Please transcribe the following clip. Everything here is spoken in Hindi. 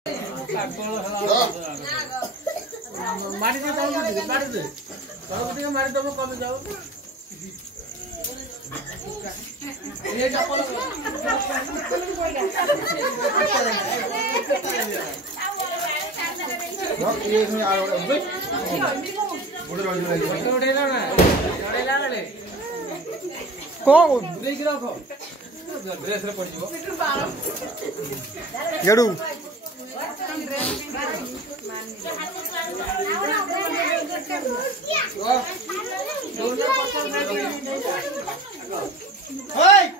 मारी दे तो मारी दे तो मारी दो कम जाओ ये चप्पल ये इसमें आ रहा है उड़ेला ना उड़ेला ले कौन ब्रेक रखो ड्रेस रे पड़ जिवो येडू भाई